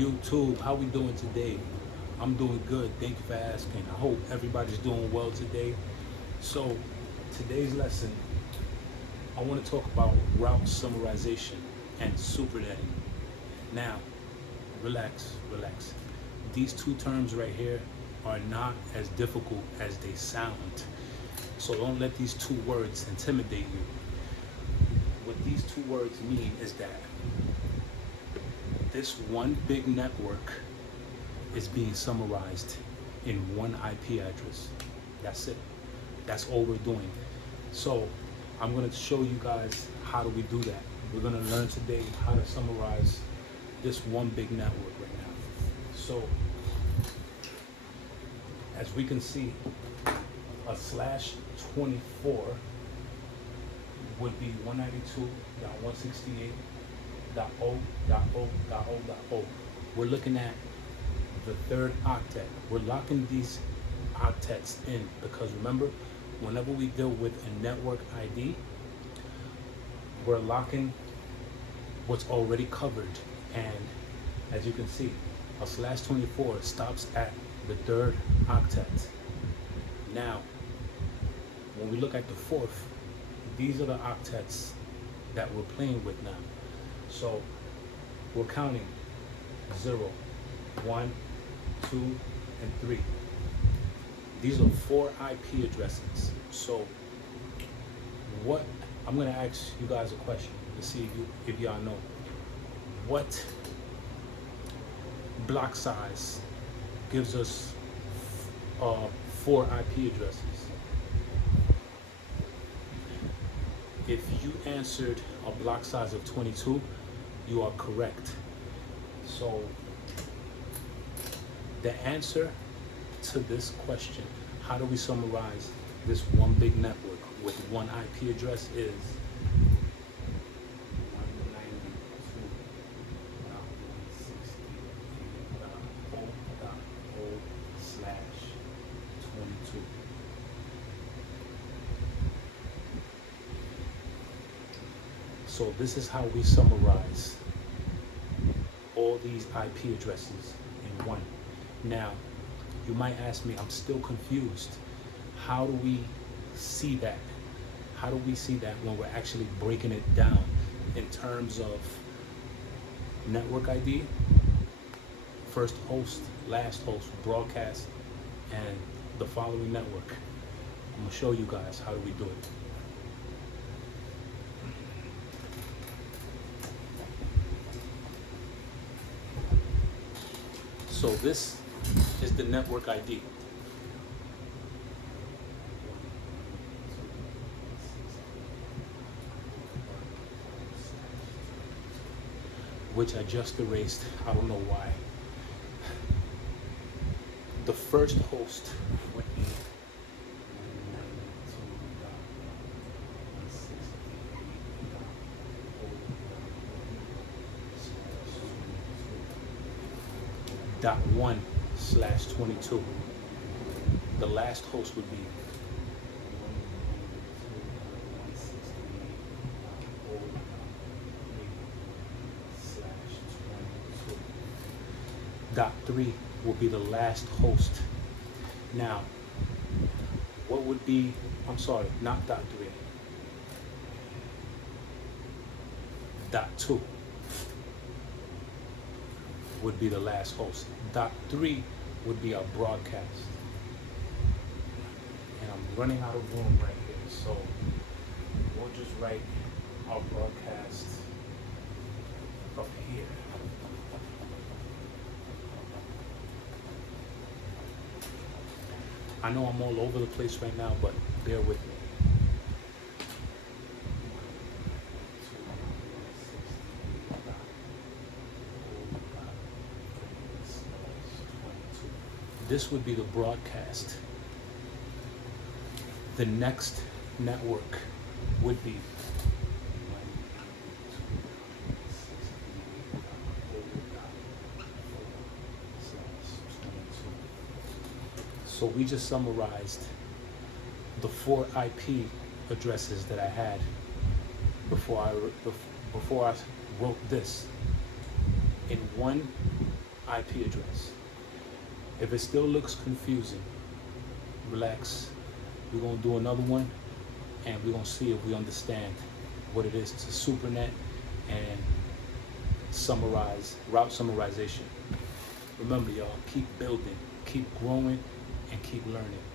YouTube, how we doing today? I'm doing good. Thank you for asking. I hope everybody's doing well today. So, today's lesson, I want to talk about route summarization and supernetting. Now, relax. These two terms right here are not as difficult as they sound. So don't let these two words intimidate you. What these two words mean is that this one big network is being summarized in one IP address. That's it. That's all we're doing. So I'm going to show you guys how do we do that. We're going to learn today how to summarize this one big network right now. So as we can see, a /24 would be 192.168.0.0.0.0. We're looking at the third octet. We're locking these octets in because remember, whenever we deal with a network ID, we're locking what's already covered. And as you can see, a /24 stops at the third octet. Now, when we look at the fourth, these are the octets that we're playing with now. So we're counting 0, 1, 2, and 3. These are 4 IP addresses. So what I'm going to ask you guys a question to see if y'all know what block size gives us 4 IP addresses. If you answered a block size of 22, you are correct. So the answer to this question, how do we summarize this one big network with one IP address, is 192.168.0.0/22. So this is how we summarize all these IP addresses in one. Now, you might ask me, I'm still confused. How do we see that? How do we see that when we're actually breaking it down in terms of network ID, first host, last host, broadcast, and the following network? I'm gonna show you guys how do we do it. So this is the network ID. Which I just erased. I don't know why. The first host would be .1/22. The last host would be .3 will be the last host. Now, what would be, I'm sorry, not .3, .2 would be the last host. .3 would be our broadcast. And I'm running out of room right here, so we'll just write our broadcast up here. I know I'm all over the place right now, but bear with me. This would be the broadcast. The next network would be so we just summarized the 4 IP addresses that I had before I wrote this in one IP address. If it still looks confusing, relax. We're gonna do another one, and we're gonna see if we understand what it is to supernet and summarize, route summarization. Remember, y'all, keep building, keep growing, and keep learning.